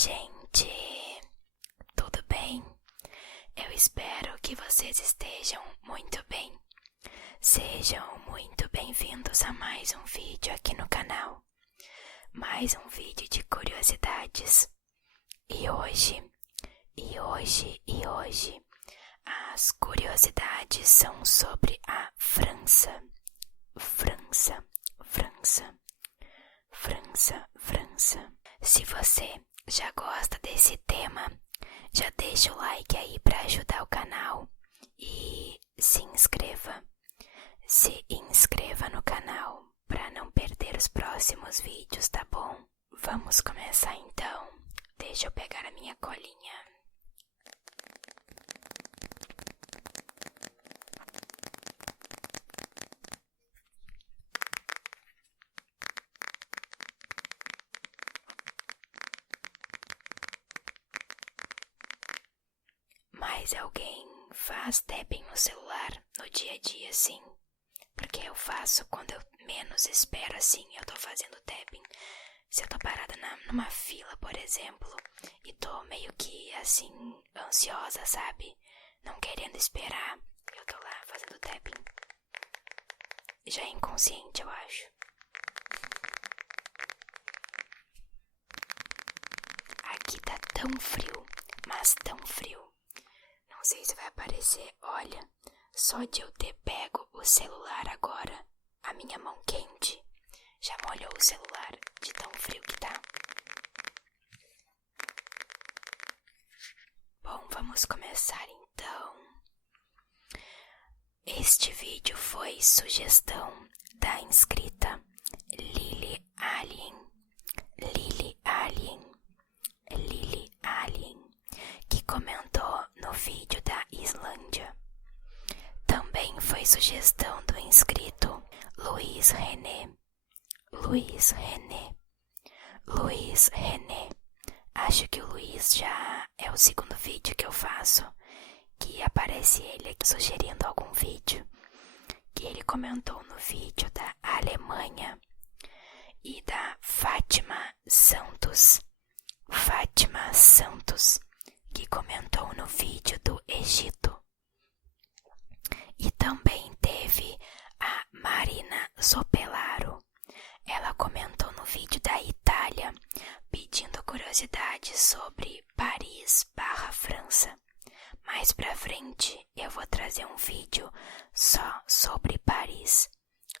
gente! Tudo bem? Eu espero que vocês estejam muito bem. Sejam muito bem-vindos a mais um vídeo aqui no canal. Mais um vídeo de curiosidades. E hoje, as curiosidades são sobre a França. França. Se você já gosta desse tema, já deixa o like aí para ajudar o canal e se inscreva no canal para não perder os próximos vídeos, tá bom? Vamos começar então. Deixa eu pegar a minha colinha. Mas alguém faz tapping no celular no dia a dia, sim? Porque eu faço quando eu menos espero, assim, eu tô fazendo tapping. Se eu tô parada numa fila, por exemplo, e tô meio que, assim, ansiosa, sabe? Não querendo esperar, eu tô lá fazendo tapping. Já é inconsciente, eu acho. Aqui tá tão frio, mas tão frio. Não sei se vai aparecer, olha, só de eu ter pego o celular agora, a minha mão quente já molhou o celular de tão frio que tá. Bom, vamos começar então. Este vídeo foi sugestão da inscrita Lily Alien, que comentou no vídeo da Islândia. Também foi sugestão do inscrito Luiz René. Acho que o Luiz já é o segundo vídeo que eu faço que aparece ele aqui sugerindo algum vídeo. Que ele comentou no vídeo da Alemanha e da Fátima Santos, que comentou no vídeo do Egito. E também teve a Marina Zopelaro. Ela comentou no vídeo da Itália, pedindo curiosidades sobre Paris/França. Mais pra frente eu vou trazer um vídeo só sobre Paris,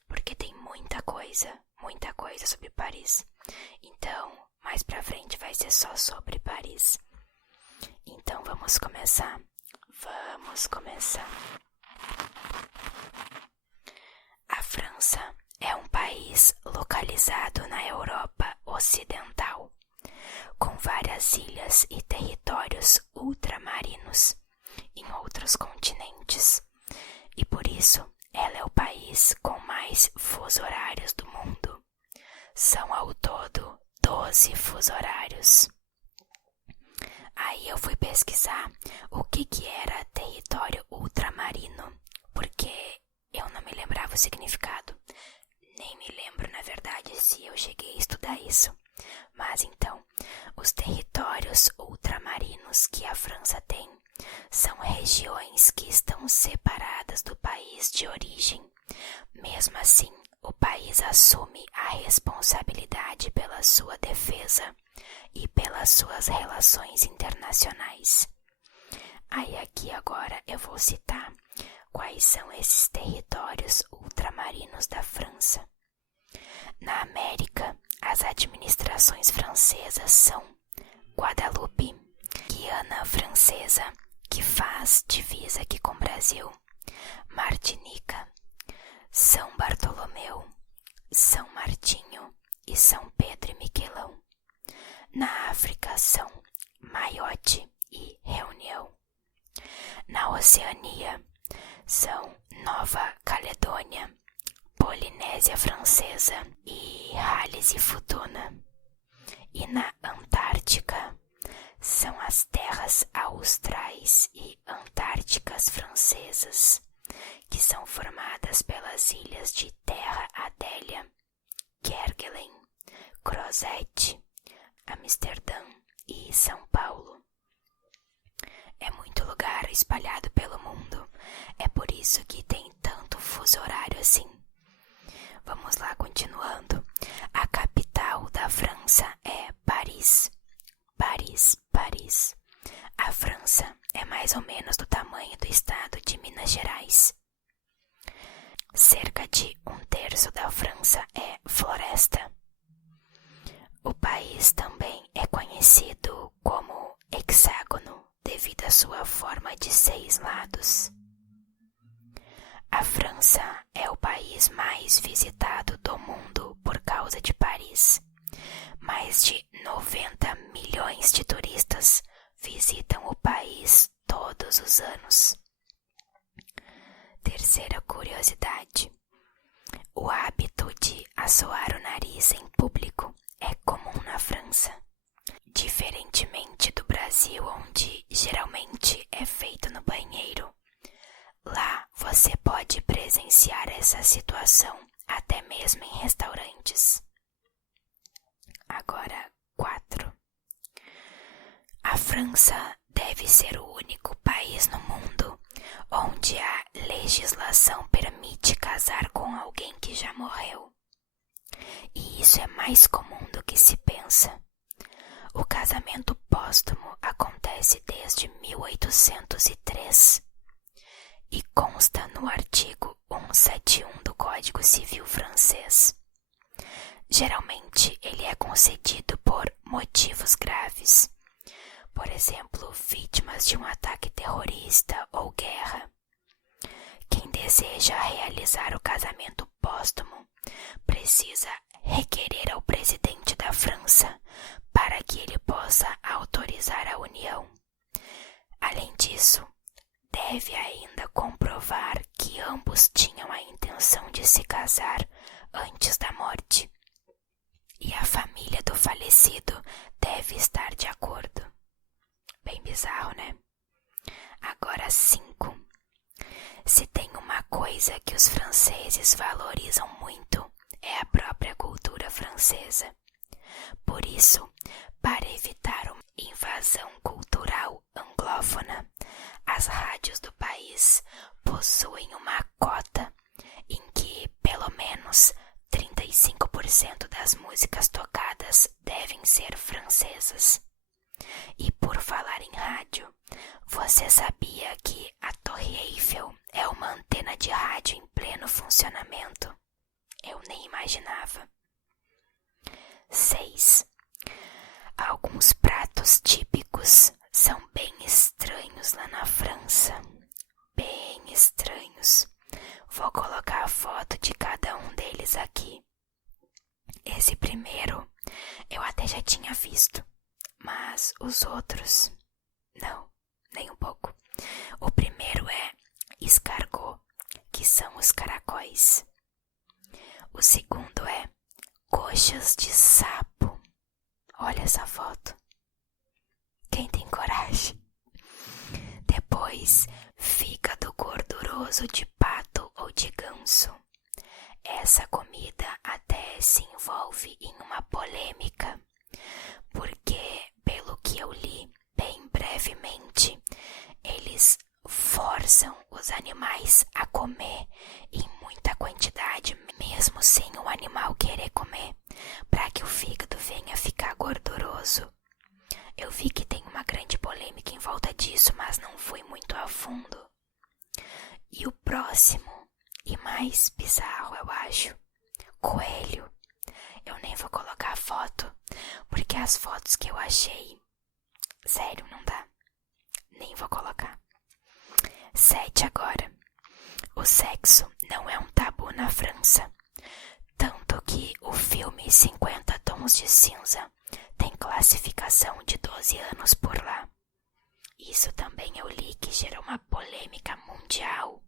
porque tem muita coisa sobre Paris. Então, mais pra frente vai ser só sobre Paris. Então vamos começar. A França é um país localizado na Europa Ocidental, com várias ilhas e territórios ultramarinos em outros continentes, e por isso ela é o país com mais fuso horários do mundo. São ao todo 12 fuso horários. Aí eu fui pesquisar o que era território ultramarino, porque eu não me lembrava o significado. Nem me lembro, na verdade, se eu cheguei a estudar isso. Mas então, os territórios ultramarinos que a França tem são regiões que estão separadas do país de origem. Mesmo assim, o país assume a responsabilidade pela sua defesa e pelas suas relações internacionais. Aí aqui agora eu vou citar quais são esses territórios ultramarinos da França. Na América, as administrações francesas são Guadalupe, Guiana Francesa, que faz divisa aqui com o Brasil, Martinica, São Bartolomeu, São Martinho e São Pedro e Miquelão. Na África são Maiote e Reunião. Na Oceania são Nova Caledônia, Polinésia Francesa e Halles e Futuna. E na Antártica são as terras austrais e antárticas francesas, que são formadas pelas ilhas de Terra Adélia, Kerguelen, Crozet, Amsterdã e São Paulo. É muito lugar espalhado pelo mundo, é por isso que tem tanto fuso horário assim. Vamos lá, continuando. A capital da França é Paris. Paris, Paris. A França é mais ou menos do tamanho do estado de Minas Gerais. Cerca de 1/3 da França é floresta. O país também é conhecido como hexágono devido à sua forma de 6 lados. A França é o país mais visitado do mundo por causa de Paris. Mais de 90 milhões de turistas visitam o país todos os anos. Terceira curiosidade. O hábito de assoar o nariz em público é comum na França. Diferentemente do Brasil, onde geralmente é feito no banheiro, lá você pode presenciar essa situação até mesmo em restaurantes. Agora, 4. A França deve ser o único país no mundo onde a legislação permite casar com alguém que já morreu. E isso é mais comum do que se pensa. O casamento póstumo acontece desde 1803 e consta no artigo 171 do Código Civil francês. Geralmente ele é concedido por motivos graves, por exemplo, vítimas de um ataque terrorista ou guerra. Quem deseja realizar o casamento póstumo precisa requerer ao presidente da França para que ele possa autorizar a união. Além disso, deve ainda comprovar que ambos tinham a intenção de se casar antes da morte. E a família do falecido deve estar de acordo. Bem bizarro, né? Agora 5. Se tem uma coisa que os franceses valorizam muito, é a própria cultura francesa. Por isso, para evitar uma invasão cultural anglófona, as rádios do país possuem uma cota em que pelo menos 35% das músicas tocadas devem ser francesas. E por falar em rádio, você sabia que a Torre Eiffel é uma antena de rádio em pleno funcionamento? Eu nem imaginava. 6. Alguns pratos típicos são bem estranhos lá na França. Bem estranhos. Vou colocar a foto de cada um deles aqui. Esse primeiro eu até já tinha visto, mas os outros não, nem um pouco. O primeiro é escargot, que são os caracóis. O segundo é coxas de sapo. Olha essa foto. Quem tem coragem? Depois, fígado gorduroso de pato ou de ganso. Essa comida até se envolve em uma polêmica, porque, pelo que eu li bem brevemente, eles forçam os animais a comer em muita quantidade, mesmo sem o animal querer comer, para que o fígado venha ficar gorduroso. Eu vi que tem uma grande polêmica em volta disso, mas não fui muito a fundo. E o próximo, e mais bizarro eu acho, coelho. Eu nem vou colocar foto, porque as fotos que eu achei, sério, não dá. Nem vou colocar. 7 agora. O sexo não é um tabu na França, tanto que o filme 50 Tons de Cinza tem classificação de 12 anos por lá. Isso também eu li que gerou uma polêmica mundial,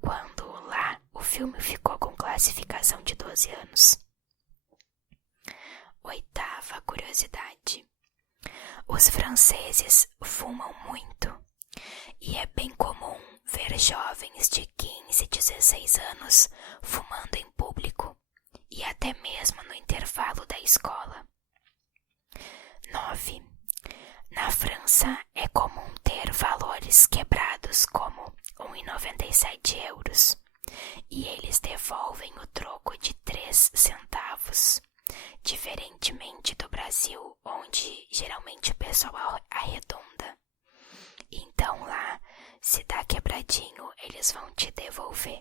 quando lá o filme ficou com classificação de 12 anos. 8ª curiosidade. Os franceses fumam muito e é bem comum ver jovens de 15 e 16 anos fumando em público e até mesmo no intervalo da escola. 9. Na França é comum ter valores quebrados como 1,97 euros e eles devolvem o troco de 3 centavos, diferentemente do Brasil, onde geralmente o pessoal arredonda. Então lá, se dá quebradinho, eles vão te devolver.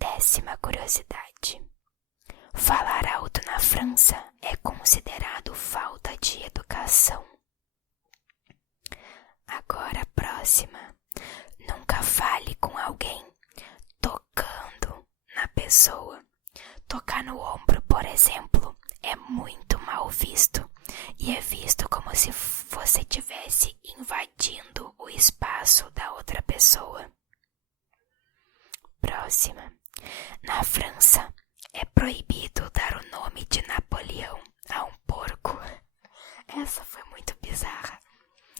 10ª curiosidade. Falar alto na França é considerado falta de educação. Agora a próxima. Nunca fale com alguém tocando na pessoa. Tocar no ombro, por exemplo, é muito mal visto e é visto como se você estivesse invadindo o espaço da outra pessoa. Próxima. Na França, é proibido dar o nome de Napoleão a um porco. Essa foi muito bizarra.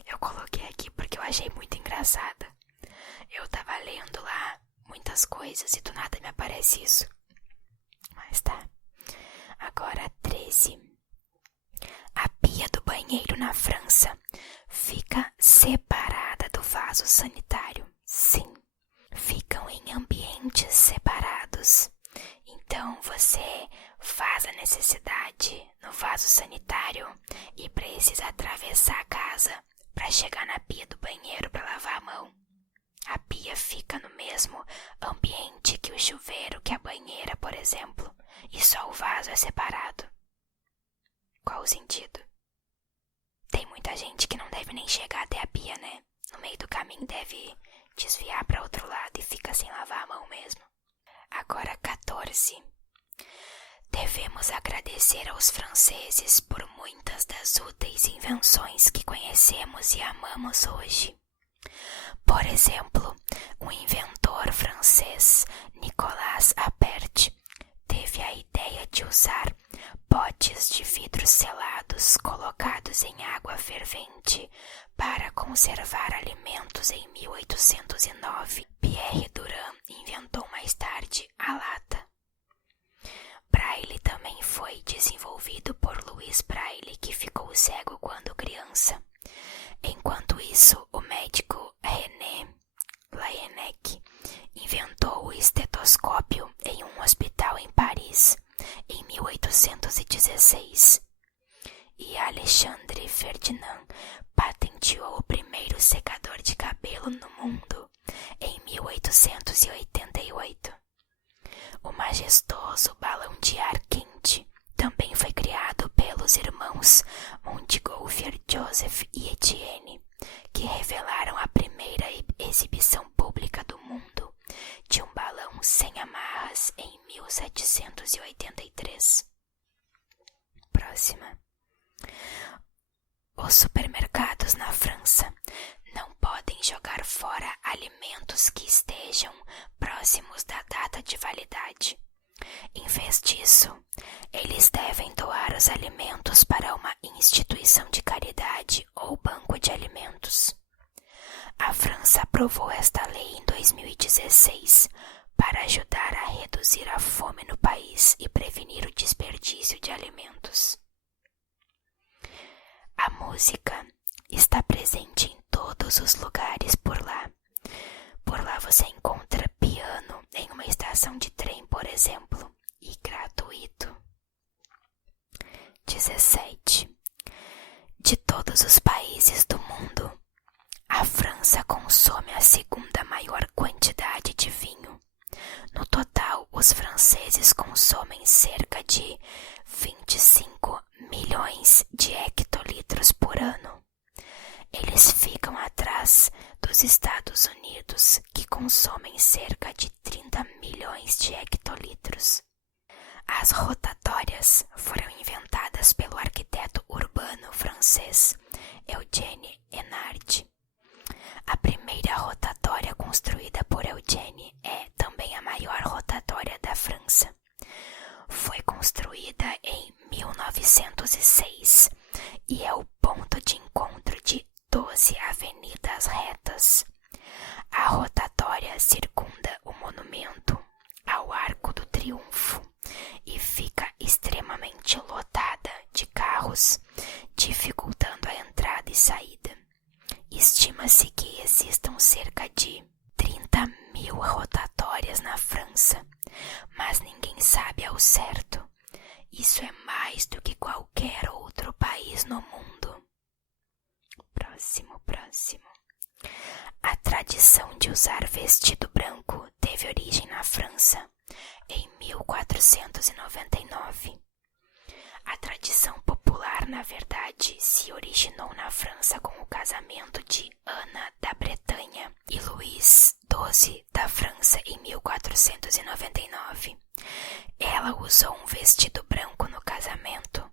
Eu coloquei aqui porque eu achei muito engraçada. Eu tava lendo lá muitas coisas e do nada me aparece isso. Mas tá. Agora 13. A pia do banheiro na França fica separada do vaso sanitário. Sim, ficam em ambientes separados. Então você faz a necessidade no vaso sanitário e precisa atravessar a casa para chegar na pia do banheiro para lavar a mão. A pia fica no mesmo ambiente que o chuveiro, que a banheira, por exemplo, e só o vaso é separado. Qual o sentido? Tem muita gente que não deve nem chegar até a pia, né? No meio do caminho deve desviar para outro lado e fica sem lavar a mão mesmo. Agora 14. Devemos agradecer aos franceses por muitas das úteis invenções que conhecemos e amamos hoje. Por exemplo, o inventor francês Nicolas Appert teve a ideia de usar potes de vidro selados colocados em água fervente para conservar alimentos em 1809. Pierre Durand inventou mais tarde a lata. Braille também foi desenvolvido por Louis Braille, que ficou cego quando criança. Enquanto isso, o médico René Laennec inventou o estetoscópio em um hospital em Paris em 1816. E Alexandre Ferdinand patenteou o primeiro secador de cabelo no mundo em 1888. O majestoso balão de ar quente também foi criado pelos irmãos Montgolfier Joseph e Etienne, que revelaram a primeira exibição pública do mundo de um balão sem amarras em 1783. Próxima. Os supermercados na França não podem jogar fora alimentos que estejam próximos da data de validade. Em vez disso, eles devem doar os alimentos para uma instituição de caridade ou banco de alimentos. A França aprovou esta lei em 2016 para ajudar a reduzir a fome no país e prevenir o desperdício de alimentos. A música está presente em todos os lugares por lá. Por lá você encontra piano em uma estação de trem, por exemplo, e gratuito. 17. De todos os países do mundo, a França consome a segunda maior quantidade de vinho. No total, os franceses consomem cerca de 25 milhões de hectolitros por ano. Eles ficam atrás dos Estados Unidos, que consomem cerca de 30 milhões de hectolitros. As rotatórias foram inventadas pelo arquiteto urbano francês Eugène Renard. A primeira rotatória construída por Eugène é também a maior rotatória da França. Foi construída em 1906 e é o ponto de encontro de 12 avenidas retas. A rotatória circunda o monumento ao Arco do Triunfo e fica extremamente lotada de carros, dificultando a entrada e Isso é mais do que qualquer outro país no mundo. Próximo. A tradição de usar vestido branco teve origem na França em 1499. A tradição popular, na verdade, se originou na França com o casamento de Ana da Bretanha e Luís XII da França em 1499. Ela usou um vestido branco no casamento,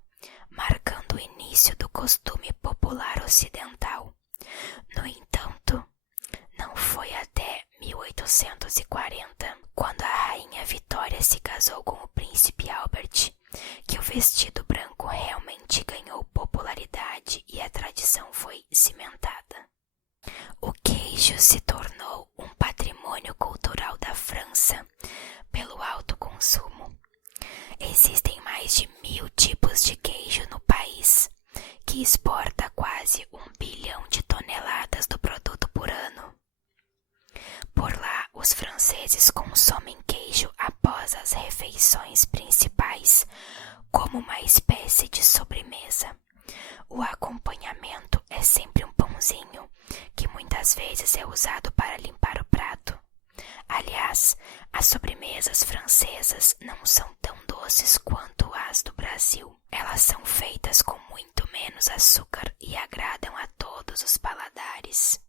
marcando o início do costume popular ocidental. No entanto, não foi até 1840, quando a rainha Vitória se casou com o príncipe Albert, que o vestido branco realmente ganhou popularidade e a tradição foi cimentada. O queijo se tornou um patrimônio cultural da França pelo alto consumo. Existem mais de 1000 tipos de queijo no país, que exporta quase 1 bilhão de toneladas do produto por ano. Por lá, os franceses consomem queijo após as refeições principais, como uma espécie de sobremesa. O acompanhamento é sempre um pãozinho, que muitas vezes é usado para limpar o prato. Aliás, as sobremesas francesas não são tão doces quanto as do Brasil. Elas são feitas com muito menos açúcar e agradam a todos os paladares.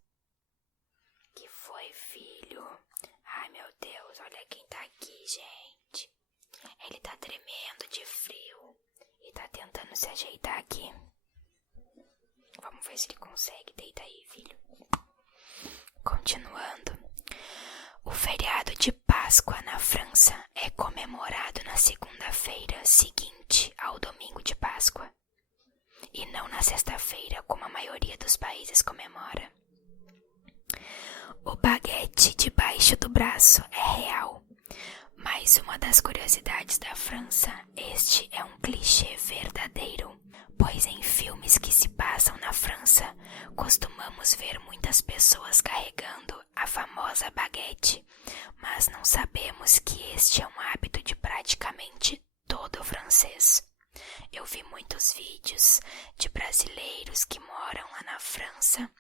Que foi, filho? Ai, meu Deus, olha quem tá aqui, gente. Ele tá tremendo de frio e tá tentando se ajeitar aqui. Vamos ver se ele consegue. Deita aí, filho. Continuando. O feriado de Páscoa na França é comemorado na segunda-feira seguinte ao domingo de Páscoa, e não na sexta-feira, como a maioria dos países comemora. O baguete debaixo do braço é real. Mais uma das curiosidades da França, este é um clichê verdadeiro, pois em filmes que se passam na França, costumamos ver muitas pessoas carregando a famosa baguete, mas não sabemos que este é um hábito de praticamente todo francês. Eu vi muitos vídeos de brasileiros que moram lá na França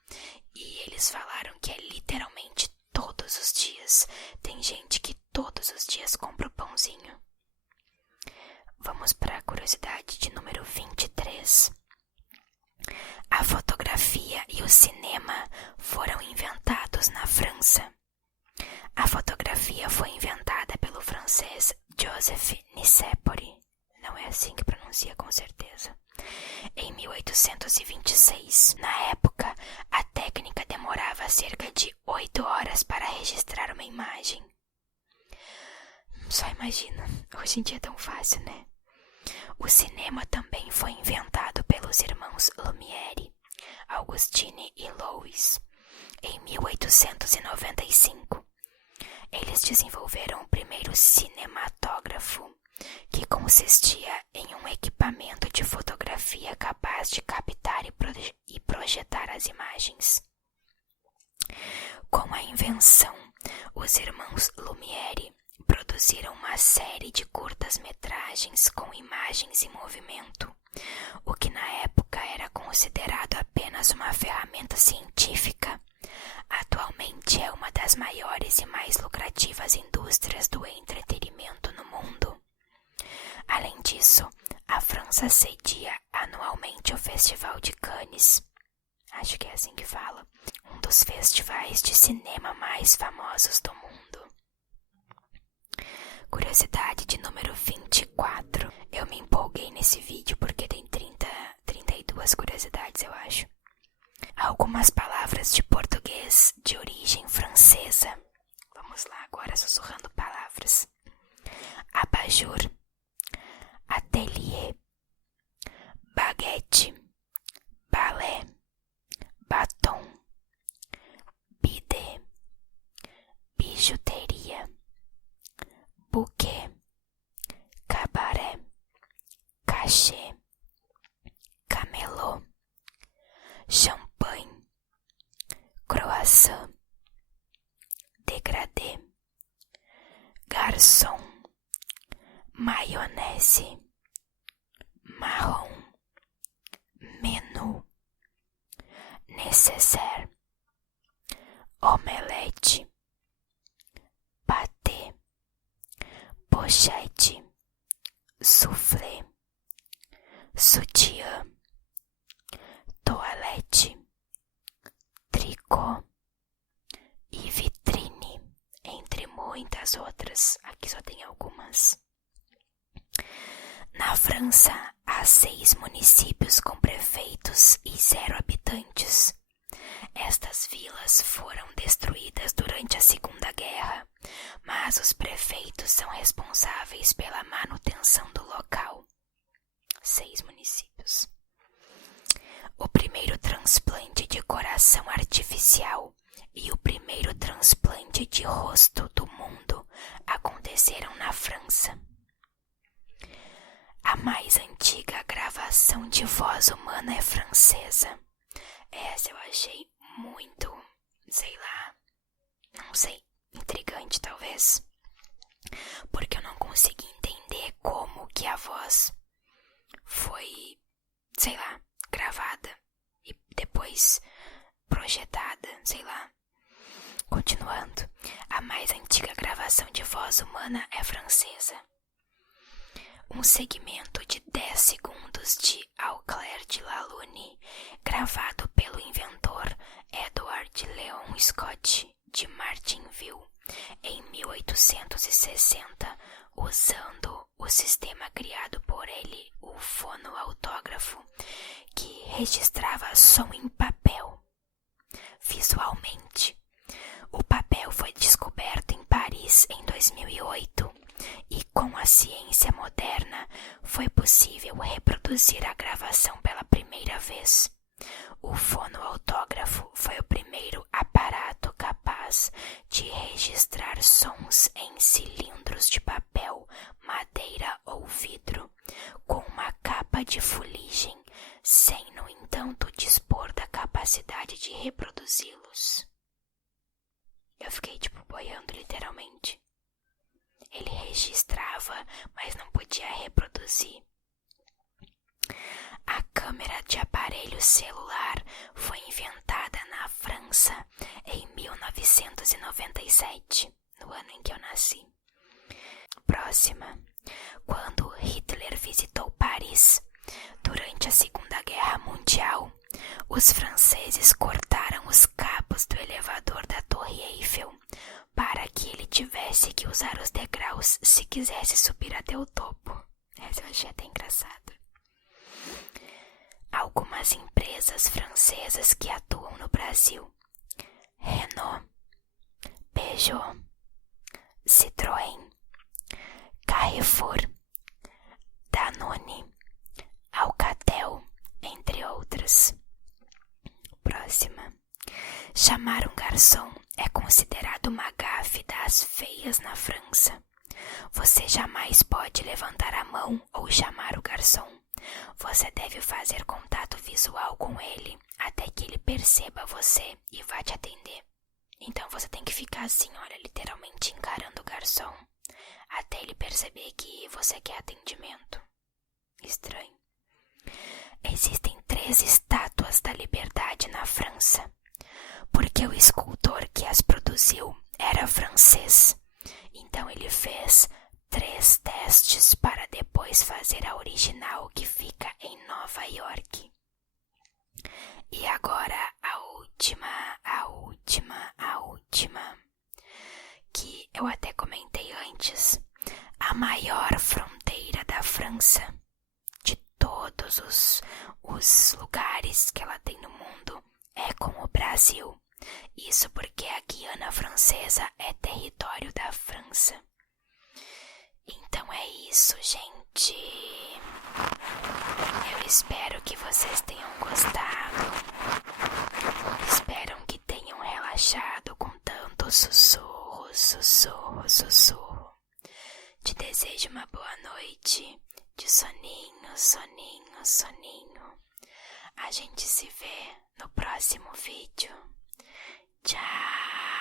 e eles falaram que é literalmente todos os dias. Tem gente que todos os dias compra o pãozinho. Vamos para a curiosidade de número 23. A fotografia e o cinema foram inventados na França. A fotografia foi inventada pelo francês Joseph Nicepori. Não é assim que pronuncia, com certeza. Em 1826, na época, a técnica demorava cerca de 8 horas para registrar uma imagem. Só imagina, hoje em dia é tão fácil, né? O cinema também foi inventado pelos irmãos Lumière, Augustine e Louis, em 1895. Eles desenvolveram o primeiro cinematógrafo, que consistia em um equipamento de fotografia capaz de captar e projetar as imagens. Com a invenção, os irmãos Lumière produziram uma série de curtas-metragens com imagens em movimento, o que na época era considerado apenas uma ferramenta científica. Atualmente é uma das maiores e mais lucrativas indústrias do entretenimento no mundo. Além disso, a França cedia anualmente o Festival de Cannes, acho que é assim que fala, um dos festivais de cinema mais famosos do mundo. Curiosidade de número 24. Eu me empolguei nesse vídeo porque tem 32 curiosidades, eu acho. Algumas palavras de português de origem francesa. Vamos lá agora, sussurrando palavras. Abajur, atelier, baguete, balé, batom, bidê, bijuteria, buquê, cabaré, cachê, camelô, champanhe, croissant, degradê, garçom, maionese, marrom, menu, nécessaire, omelete, pâté, pochette, soufflé, sutiã, toalete, tricô e vitrine, entre muitas outras. Aqui só tem algumas. Na França, há 6 municípios com prefeitos e 0 habitantes. Estas vilas foram destruídas durante a Segunda Guerra, mas os prefeitos são responsáveis pela manutenção do local. 6 municípios. O primeiro transplante de coração artificial e o primeiro transplante de rosto do mundo aconteceram na França. A mais antiga gravação de voz humana é francesa. Essa eu achei muito, intrigante talvez, porque eu não consegui entender como que a voz foi, gravada e depois projetada, Continuando, a mais antiga gravação de voz humana é francesa. Um segmento de 10 segundos de Auclair de la Lune, gravado pelo inventor Edward Leon Scott de Martinville em 1860, usando o sistema criado por ele, o fonoautógrafo, que registrava som em papel. Visualmente, o papel foi descoberto em Paris em 2008 e com a ciência moderna foi possível reproduzir a gravação pela primeira vez. O fonoautógrafo foi o primeiro aparato capaz de registrar sons em cilindros de papel, madeira ou vidro, com uma capa de fuligem, sem, no entanto, dispor da capacidade de reproduzi-los. Eu fiquei boiando literalmente. Ele registrava, mas não podia reproduzir. A câmera de aparelho celular foi inventada na França em 1997, no ano em que eu nasci. Próxima. Quando Hitler visitou Paris durante a Segunda Guerra Mundial, os franceses cortaram os cabos do elevador da Torre Eiffel para que ele tivesse que usar os degraus se quisesse subir até o topo. Essa eu achei até engraçada. Algumas empresas francesas que atuam no Brasil: Renault, Peugeot, Citroën, Carrefour, Danone, Alcatel, entre outras. Próxima. Chamar um garçom é considerado uma gafe das feias na França. Você jamais pode levantar a mão ou chamar o garçom. Você deve fazer contato visual com ele até que ele perceba você e vá te atender. Então você tem que ficar assim, literalmente encarando o garçom até ele perceber que você quer atendimento. Estranho. Existem 3 estátuas da liberdade na França, porque o escultor que as produziu era francês. Então ele fez 3 testes para depois fazer a original, que fica em Nova York. E agora a última, que eu até comentei antes. A maior fronteira da França, de todos os lugares que ela tem no mundo, é com o Brasil. Isso porque a Guiana Francesa é território da França. Então é isso, gente. Eu espero que vocês tenham gostado. Espero que tenham relaxado com tanto sussurro. Te desejo uma boa noite de soninho. A gente se vê no próximo vídeo. Tchau!